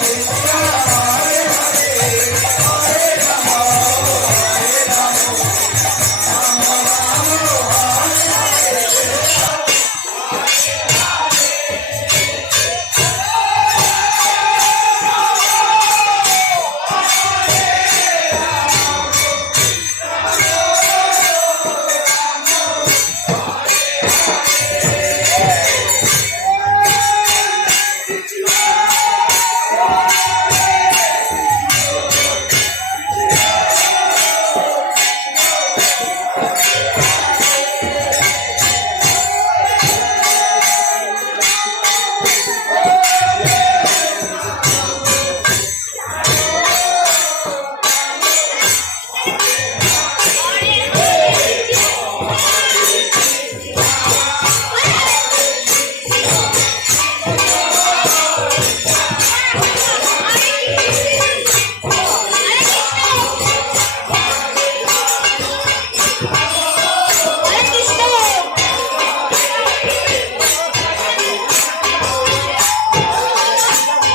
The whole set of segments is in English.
Música Yeah.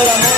Hola, on.